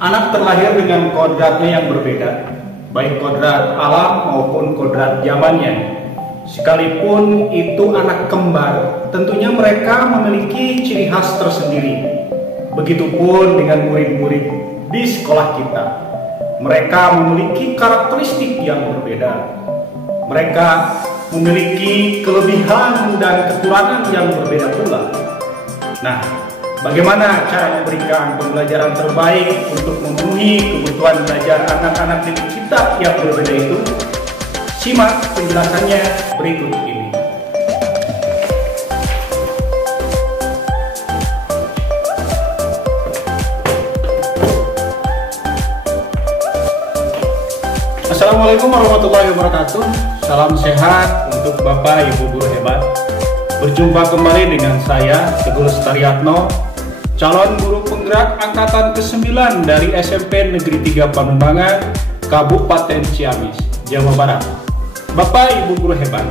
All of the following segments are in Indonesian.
Anak terlahir dengan kodratnya yang berbeda, baik kodrat alam maupun kodrat zamannya. Sekalipun itu anak kembar, tentunya mereka memiliki ciri khas tersendiri. Begitupun dengan murid-murid di sekolah kita. Mereka memiliki karakteristik yang berbeda. Mereka memiliki kelebihan dan kekurangan yang berbeda pula. Nah, bagaimana cara memberikan pembelajaran terbaik untuk memenuhi kebutuhan belajar anak-anak didik kita yang berbeda itu? Simak penjelasannya berikut ini. Assalamualaikum warahmatullahi wabarakatuh. Salam sehat untuk Bapak Ibu guru hebat. Berjumpa kembali dengan saya, Teguh Lestariatno, calon guru penggerak angkatan ke-9 dari SMP Negeri 3 Panumbangan, Kabupaten Ciamis, Jawa Barat. Bapak Ibu guru hebat,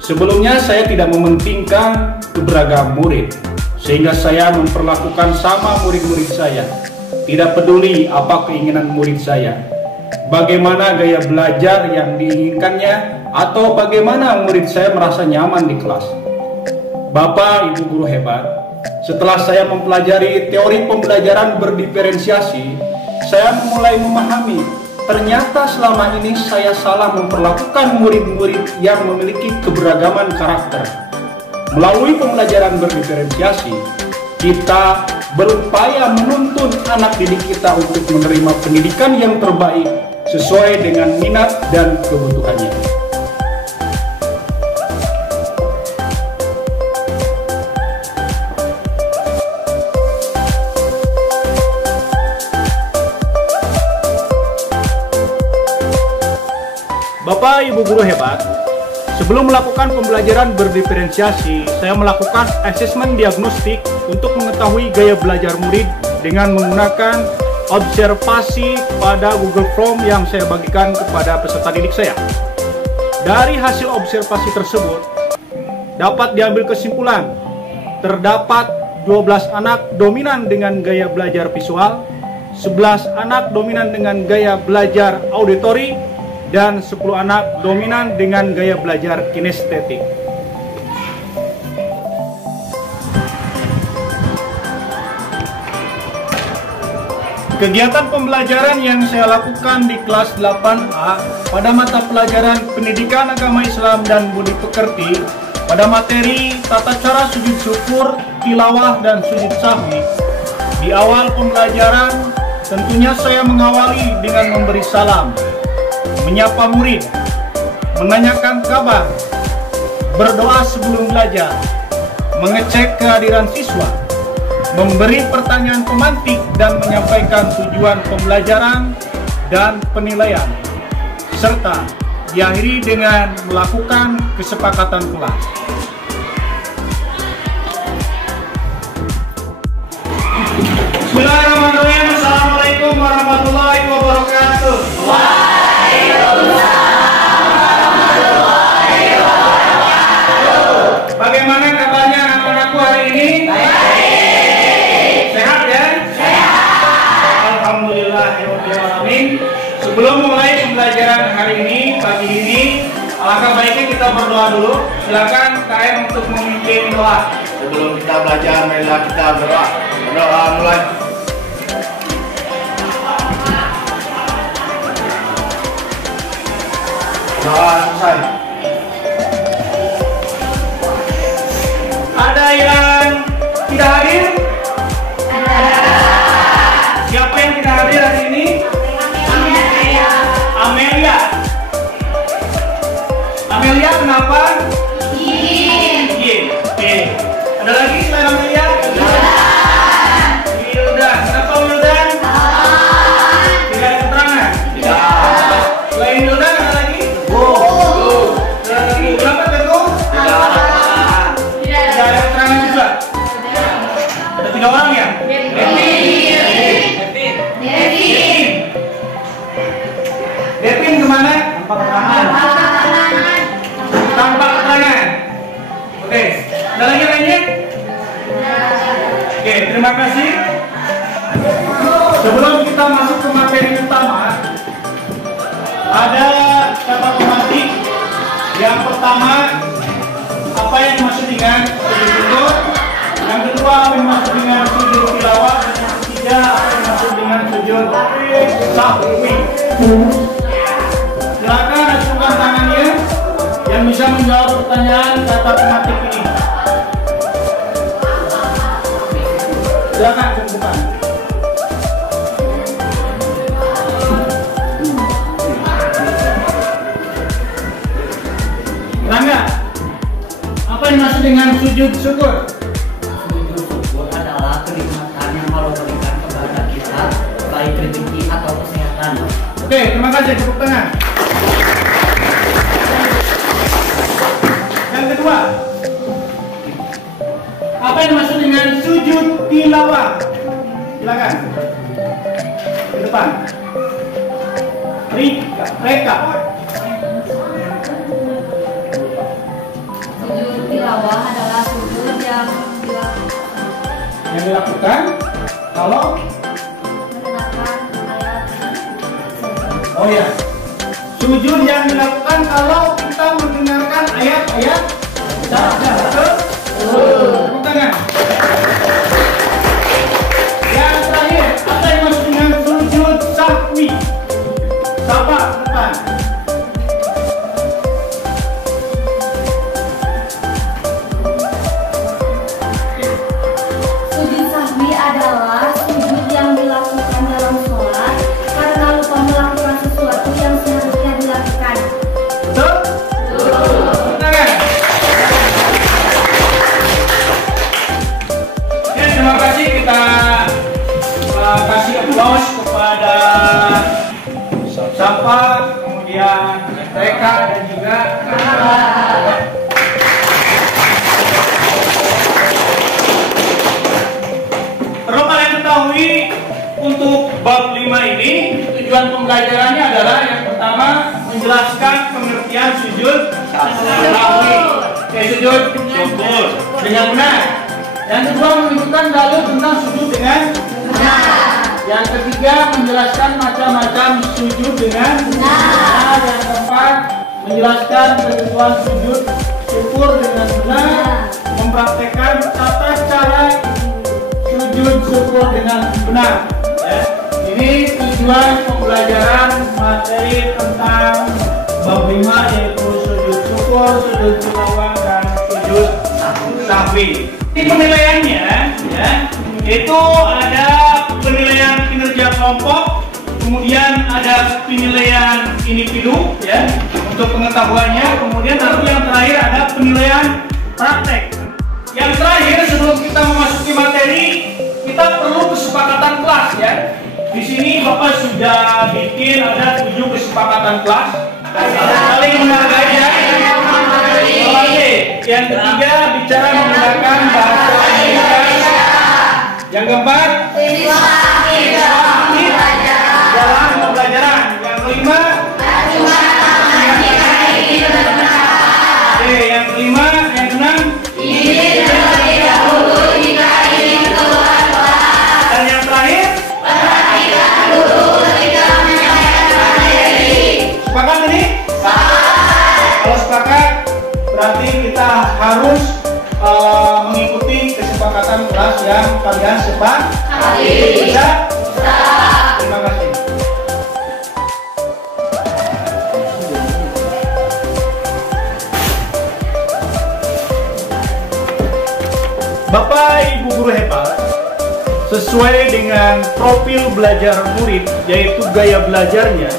sebelumnya saya tidak mementingkan keberagaman murid, sehingga saya memperlakukan sama murid-murid saya. Tidak peduli apa keinginan murid saya, bagaimana gaya belajar yang diinginkannya, atau bagaimana murid saya merasa nyaman di kelas. Bapak Ibu guru hebat, setelah saya mempelajari teori pembelajaran berdiferensiasi, saya mulai memahami ternyata selama ini saya salah memperlakukan murid-murid yang memiliki keberagaman karakter. Melalui pembelajaran berdiferensiasi, kita berupaya menuntun anak didik kita untuk menerima pendidikan yang terbaik sesuai dengan minat dan kebutuhannya. Bapak Ibu guru hebat, sebelum melakukan pembelajaran berdiferensiasi, saya melakukan asesmen diagnostik untuk mengetahui gaya belajar murid dengan menggunakan observasi pada Google Form yang saya bagikan kepada peserta didik saya. Dari hasil observasi tersebut, dapat diambil kesimpulan, terdapat 12 anak dominan dengan gaya belajar visual, 11 anak dominan dengan gaya belajar auditori, dan 10 anak dominan dengan gaya belajar kinestetik. Kegiatan pembelajaran yang saya lakukan di kelas 8A pada mata pelajaran Pendidikan Agama Islam dan Budi Pekerti pada materi tata cara sujud syukur, tilawah, dan sujud sahwi. Di awal pembelajaran, tentunya saya mengawali dengan memberi salam, menyapa murid, menanyakan kabar, berdoa sebelum belajar, mengecek kehadiran siswa, memberi pertanyaan pemantik dan menyampaikan tujuan pembelajaran dan penilaian, serta diakhiri dengan melakukan kesepakatan kelas. Bismillahirrahmanirrahim. Assalamualaikum warahmatullahi wabarakatuh. Bagaimana kabarnya anak-anakku hari ini? Baik. Sehat ya? Sehat. Alhamdulillahirrahmanirrahim. Sebelum mulai pembelajaran hari ini, pagi ini, alangkah baiknya kita berdoa dulu. Silakan KM untuk memimpin doa. Sebelum kita belajar, marilah kita berdoa. Berdoa mulai. Doa selesai. Ada yang tidak hadir? Siapa yang tidak hadir hari ini? Amelia. Amelia kenapa? Yin. Oke. Ada lagi selain Amelia? Wildan. Kenapa Wildan? Tidak ada keterangan? Tidak. Selain Wildan ada lagi? Kenapa Teguh? Tidak ada keterangan juga. Ada 3 orang ya? Devin kemana? Tanpa keterangan. Tanpa keterangan. Oke. Ada lagi lainnya? Oke, terima kasih. Sebelum kita masuk ke materi utama, ada kata pematik. Yang pertama, apa yang dimaksud dengan sujud syukur? Yang kedua, apa yang dimaksud dengan sujud tilawah? Dan yang ketiga, apa yang dimaksud dengan sujud sahwi? Silakan acungkan tangannya yang bisa menjawab pertanyaan kata pematik ini. Silakan acungkan. Rangga, apa yang dimaksud dengan sujud syukur? Sujud syukur adalah kenikmatan yang Allah berikan kepada kita, baik rezeki atau kesehatan. Oke, terima kasih, tepuk tangan. Yang kedua, apa yang dimaksud dengan sujud tilawah? Silakan. Ke depan. Reka. Sujud tilawah adalah sujud yang dilakukan kalau mendengarkan ayat. oh ya, sujud yang dilakukan kalau kita mendengarkan ayat-ayat saja. Tepuk tangan. Yang terakhir, apa yang dimaksud dengan sujud sahwi? Sapa depan. Sujud sahwi adalah sujud yang dilakukan dalam sholat karena lupa melakukan sesuatu yang seharusnya dilakukan. Betul? Tepuk tangan. Oke, terima kasih. Kita kasih aplaus kepada Sapa, kemudian Reka dan juga perlu kalian ketahui untuk bab 5 ini tujuan pembelajarannya adalah yang pertama menjelaskan pengertian sujud sahwi, sujud syukur dengan benar. Yang kedua menunjukkan dalil tentang sujud dengan benar. Yang ketiga menjelaskan macam-macam sujud dengan benar. Yang keempat menjelaskan ketentuan sujud syukur dengan benar, mempraktekkan tata cara sujud syukur dengan benar. Ya. Ini tujuan pembelajaran materi tentang bab 5 yaitu sujud syukur, sujud tilawah dan sujud sahwi. Ini penilaiannya, ya, itu ada penilaian kinerja kelompok, kemudian ada penilaian individu, ya, untuk pengetahuannya, kemudian lalu yang terakhir ada penilaian praktek. Yang terakhir sebelum kita memasuki materi, kita perlu kesepakatan kelas, ya. Di sini Bapak sudah bikin ada 7 kesepakatan kelas. Saling menghargai, ya. Yang ketiga bicara menggunakan bahasa Indonesia. Yang keempat dalam pembelajaran. Yang kelima yang kelima, yang keenam dan yang terakhir sepakat ini? Kalau sepakat berarti kita harus mengikuti kesepakatan kelas yang kalian sepakati. Bisa? Terima kasih. Bapak Ibu guru hebat, sesuai dengan profil belajar murid yaitu gaya belajarnya,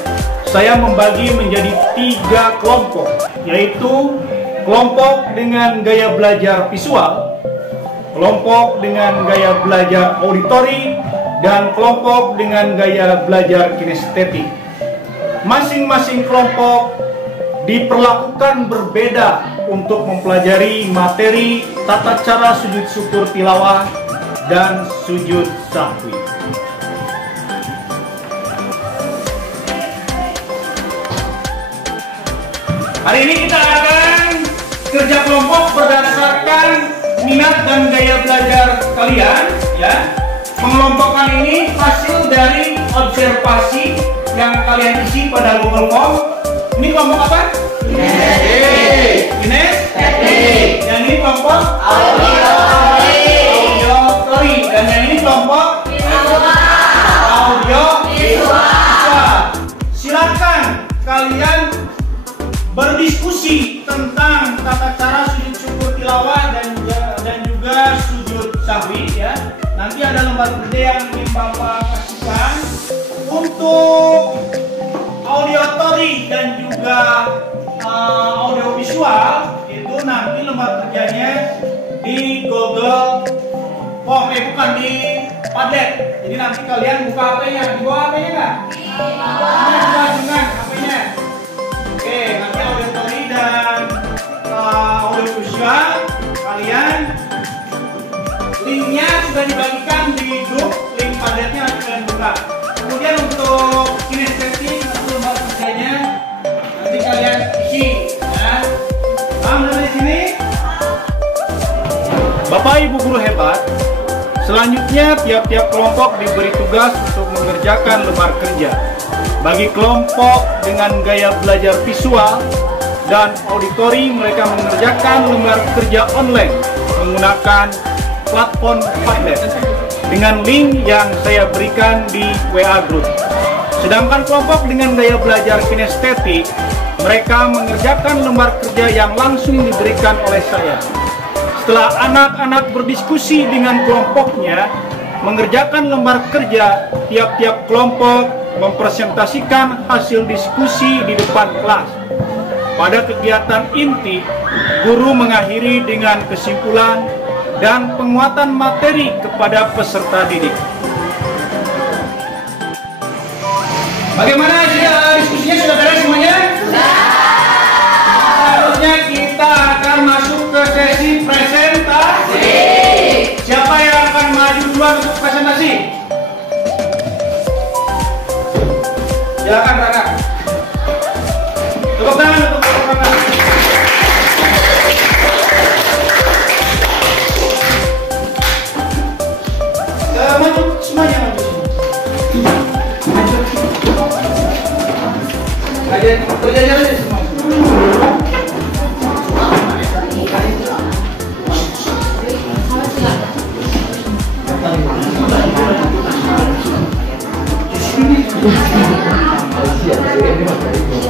saya membagi menjadi 3 kelompok, yaitu kelompok dengan gaya belajar visual, kelompok dengan gaya belajar auditori, dan kelompok dengan gaya belajar kinestetik. Masing-masing kelompok diperlakukan berbeda untuk mempelajari materi tata cara sujud syukur tilawah dan sujud sahwi. Hari ini kita akan kerja kelompok berdasarkan minat dan gaya belajar kalian, ya. Pengelompokkan ini hasil dari observasi yang kalian isi pada Google Form. Ini kelompok apa? Kinestetik. Yang ini kelompok auditory. Dan yang ini kelompok audiovisual. Silakan kalian berdiskusi tentang tata cara sujud syukur tilawah dan juga sujud sahwi ya. Nanti ada lembar kerja yang ingin Bapak kasihkan untuk auditory dan juga audiovisual. Itu nanti lembar kerjanya di Google Form, bukan di Padlet. Jadi nanti kalian buka HP-nya, di bawah HP-nya nggak? Buka dengan HP-nya. Oke, nanti auditory dan audiovisual kalian linknya sudah dibagikan di grup, link Padletnya nanti kalian buka. Kemudian untuk kinestetik atau lembar kerjanya nanti kalian isi ya. Paham dari sini? Bapak Ibu guru hebat, selanjutnya tiap-tiap kelompok diberi tugas untuk mengerjakan lembar kerja. Bagi kelompok dengan gaya belajar visual dan auditori, mereka mengerjakan lembar kerja online menggunakan platform Padlet dengan link yang saya berikan di WA Group. Sedangkan kelompok dengan gaya belajar kinestetik, mereka mengerjakan lembar kerja yang langsung diberikan oleh saya. Setelah anak-anak berdiskusi dengan kelompoknya, mengerjakan lembar kerja, tiap-tiap kelompok mempresentasikan hasil diskusi di depan kelas. Pada kegiatan inti, guru mengakhiri dengan kesimpulan dan penguatan materi kepada peserta didik. Bagaimana diskusinya, sudah beres semuanya? Sudah. Selanjutnya kita akan masuk ke sesi presentasi. Siapa yang akan maju duluan untuk presentasi? Silakan Raka. Tepuk tangan untuk Raka. Maju semuanya, maju semua. Ada kerjanya aja semua.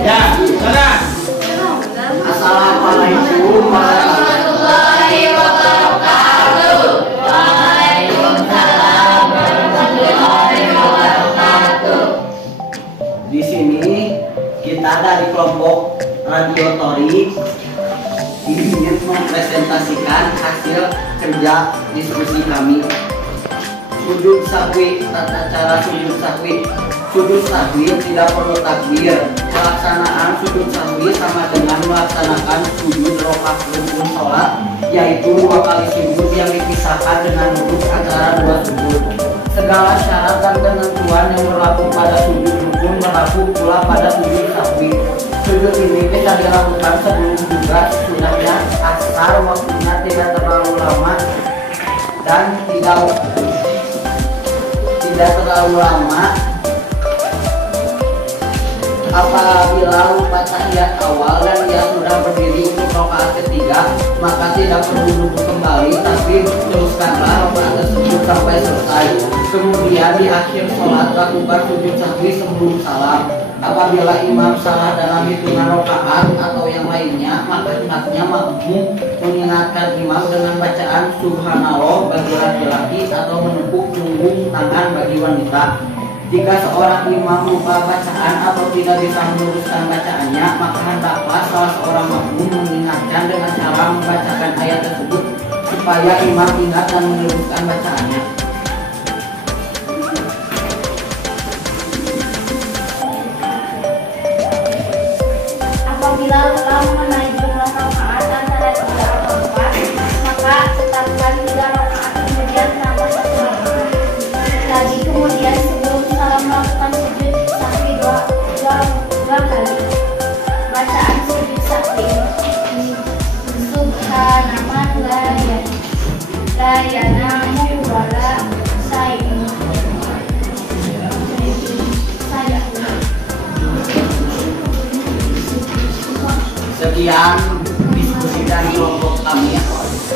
Ya, sana. Assalamualaikum warahmatullahi wabarakatuh. Waalaikumsalam warahmatullahi wabarakatuh. Di sini kita dari kelompok radiotori ingin mempresentasikan hasil kerja diskusi kami. Sujud sahwi, tata cara sujud sahwi. Sujud sahwi tidak perlu takbir. Pelaksanaan sujud sahwi sama dengan melaksanakan sujud rokaat rukun sholat, yaitu 2 kali sujud yang dipisahkan dengan duduk antara 2 sujud. Segala syarat dan ketentuan yang berlaku pada sujud rukun berlaku pula pada sujud sahwi. Sujud ini bisa dilakukan sebelum juga sesudahnya asar, waktunya tidak terlalu lama dan tidak terlalu lama. Apabila lupa tahiyat awal dan dia sudah berdiri untuk rakaat ketiga, maka tidak perlu duduk kembali, tapi teruskanlah rakaat tersebut sampai selesai. Kemudian di akhir sholat lakukan sujud sahwi sebelum salam. Apabila imam salah dalam hitungan rakaat atau yang lainnya, maka hendaknya makmum mengingatkan imam dengan bacaan subhanallah bagi laki-laki atau menepuk punggung tangan bagi wanita. Jika seorang imam lupa bacaan atau tidak bisa meneruskan bacaannya, maka hendaklah salah seorang makmum mengingatkan dengan cara membacakan ayat tersebut supaya imam ingat dan meneruskan bacaannya. Apabila telah mengenai jumlah rakaat antara 3 atau 4, maka tetapkan 3 rakaat kemudian tambah 1 rakaat lagi, kemudian sebelum salam melakukan sujud sahwi dua kali. Bacaan sujud sahwi: Subhanaman la yanamu wala sayyid sekian diskusi dari kelompok kami.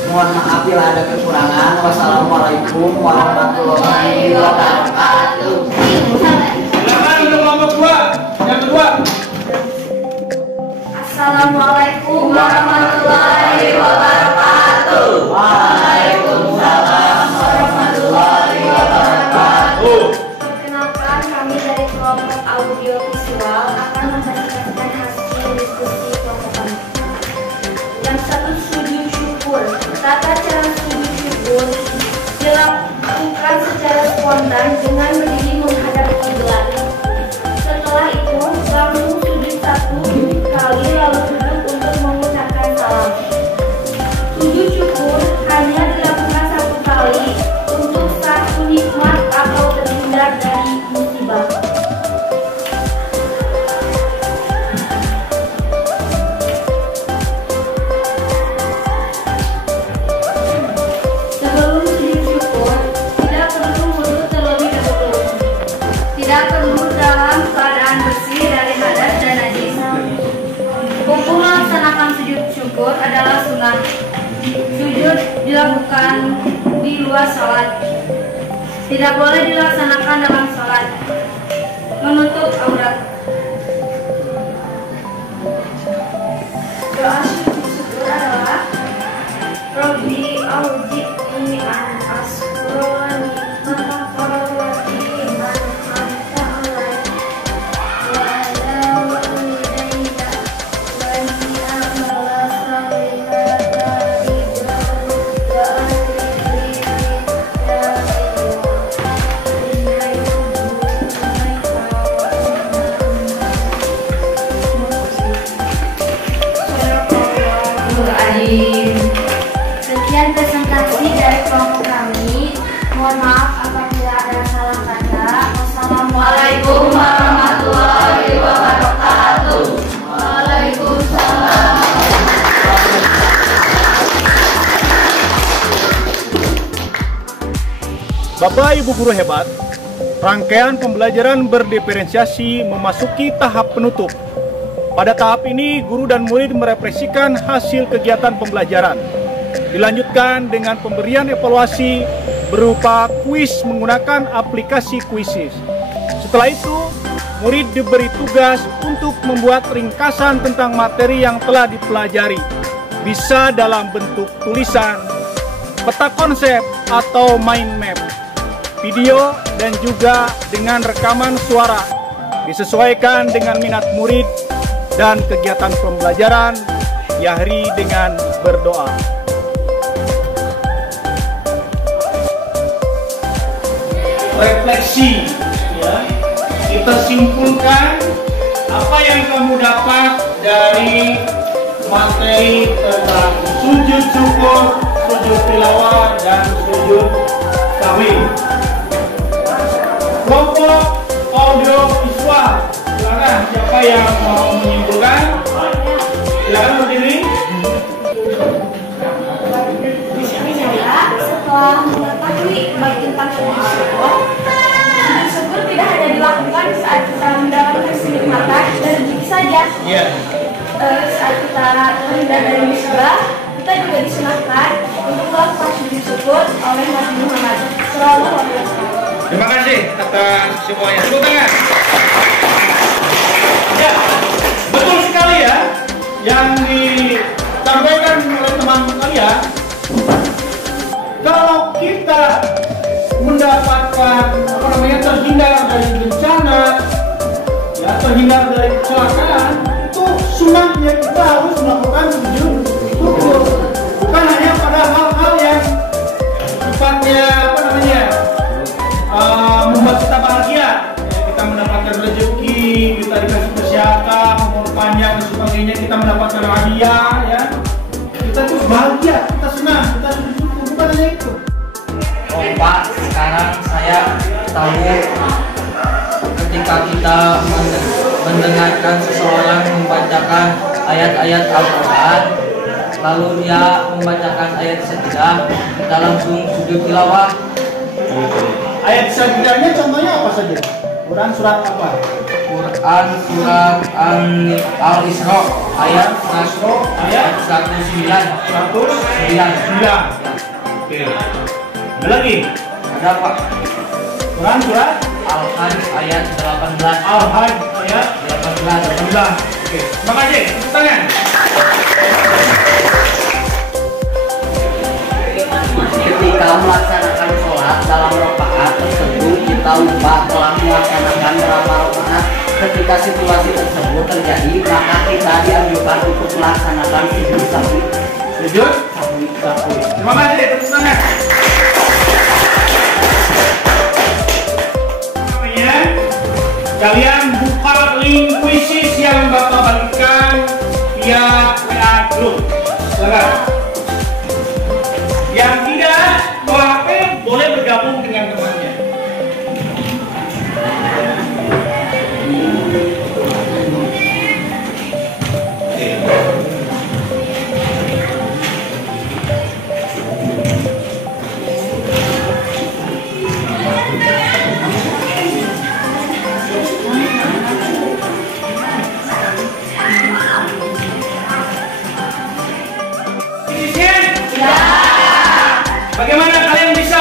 Mohon maaf bila ada kekurangan. Wassalamualaikum warahmatullahi wabarakatuh. Silakan untuk kelompok 2 yang kedua. Assalamualaikum warahmatullahi wabarakatuh. Waalaikumsalam warahmatullahi wabarakatuh. Perkenalkan, kami dari kelompok audiovisual akan membacakan hasil diskusi kelompok kami. Yang satu, sujud syukur. Tata cara sujud syukur dilakukan secara spontan dengan berdiri menghadap kiblat. Setelah itu, langsung sujud 1 kali lalu duduk untuk mengucapkan salam. Sujud syukur hanya dilakukan 1 kali untuk satu nikmat atau terhindar dari musibah. Sebelum sujud syukur, tidak perlu wudhu terlebih dahulu. Tidak perlu dalam keadaan bersih dari hadas dan najis. Hukum melaksanakan sujud syukur adalah sunnah. Sujud dilakukan di luar sholat. Tidak boleh dilaksanakan dalam sholat. Menutup aurat. Doa sujud syukur adalah Rabbi auzi'ni an ashkura ni'mataka an amta alai wa ala walidayya wa ni'amala salihata hidau wa ahli Sekian presentasi dari kelompok kami. Mohon maaf apabila ada salah kata. Wassalamualaikum warahmatullahi wabarakatuh. Waalaikumsalam. Bapak Ibu guru hebat, rangkaian pembelajaran berdiferensiasi memasuki tahap penutup. Pada tahap ini, guru dan murid merefleksikan hasil kegiatan pembelajaran. Dilanjutkan dengan pemberian evaluasi berupa kuis menggunakan aplikasi Quizizz. Setelah itu, murid diberi tugas untuk membuat ringkasan tentang materi yang telah dipelajari. Bisa dalam bentuk tulisan, peta konsep, atau mind map, video, dan juga dengan rekaman suara. Disesuaikan dengan minat murid dan kegiatan pembelajaran. Diakhiri dengan berdoa. Refleksi, ya. Kita simpulkan apa yang kamu dapat dari materi tentang sujud syukur, sujud tilawah, dan sujud tahwid. Kelompok audio visual, silakan siapa yang mau menyimpulkan? Silakan berdiri. Di sini saya setelah mengetahui bagaimana sujud syukur tidak hanya dilakukan saat kita mendapatkan kenikmatan dan rezeki saja. Saat kita terhindar dari musibah, kita juga disunahkan untuk melakukan sujud syukur oleh Nabi Muhammad SAW. Terima kasih atas semuanya. Tepuk tangan. Ya, betul sekali ya yang disampaikan oleh teman kalian. Kalau kita mendapatkan terhindar dari bencana, ya, terhindar dari kecelakaan, itu sunnahnya kita harus melakukan sujud syukur. Bukan hanya pada hal-hal yang sifatnya membuat kita bahagia, ya, kita mendapatkan rezeki, kita dikasih kesehatan, umur panjang dan sebagainya, kita mendapatkan hadiah, ya, kita tuh bahagia, kita senang, kita syukur, bukan hanya itu. Oh Pak, sekarang saya tahu ketika kita mendengarkan seseorang membacakan ayat-ayat Al-Quran, lalu dia membacakan ayat sajadah, kita langsung sujud tilawah. Ayat sajidahnya contohnya apa saja? Quran surat apa? Quran surat Al-Isra ayat 109. 109. Oke. Ada lagi? Ada Pak. Quran surat Al-Hajj ayat 18. Al-Hajj ayat 18. 18. Oke. Terima kasih. Tepuk tangan. Ketika melaksanakan sholat dalam rakaat tersebut kita lupa telah melaksanakan berapa rakaat. Ketika situasi tersebut terjadi, maka kita dianjurkan untuk melaksanakan sujud sahwi. Sujud. Terima kasih. Tepuk tangan. Namanya, kalian buka link kuisis yang Bapak bagikan via WA Group. Silakan. Yang tidak mau HP boleh bergabung dengan temannya. Bagaimana kalian bisa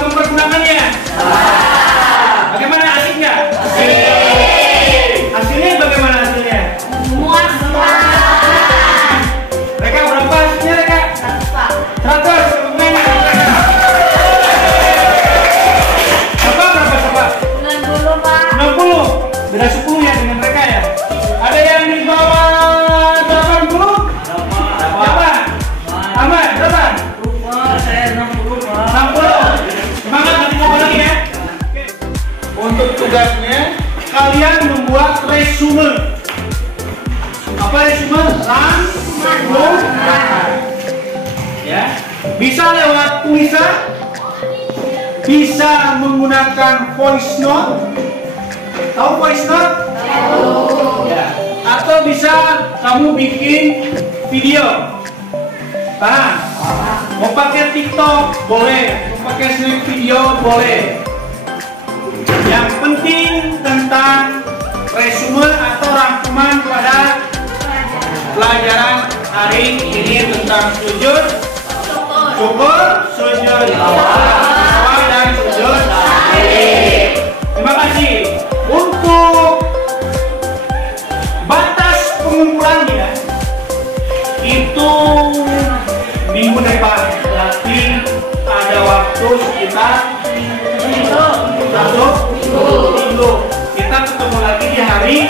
mempergunakannya? Bagaimana asiknya? Hasilnya bagaimana hasilnya? Mereka berapa hasilnya mereka? 100. Berapa? 60. Beda 10 ya dengan mereka ya. Ada yang di bawah 80? Berapa? Ahmad, berapa? 60. Semangat nanti coba lagi ya. Oke. Untuk tugasnya kalian membuat resume. Apa resume? Rangkuman. Ya. Bisa lewat tulisan, bisa menggunakan voice note. Tahu voice note? Tahu. Ya. Atau bisa kamu bikin video. Paham? Mau pakai TikTok boleh, mau pakai snack video boleh. Yang penting tentang resume atau rangkuman pada pelajaran hari ini tentang sujud syukur, sujud awal dan sujud akhir. Terima kasih. Untuk batas pengumpulannya itu minggu depan, berarti ada waktu sekitar satu minggu. Kita ketemu lagi di hari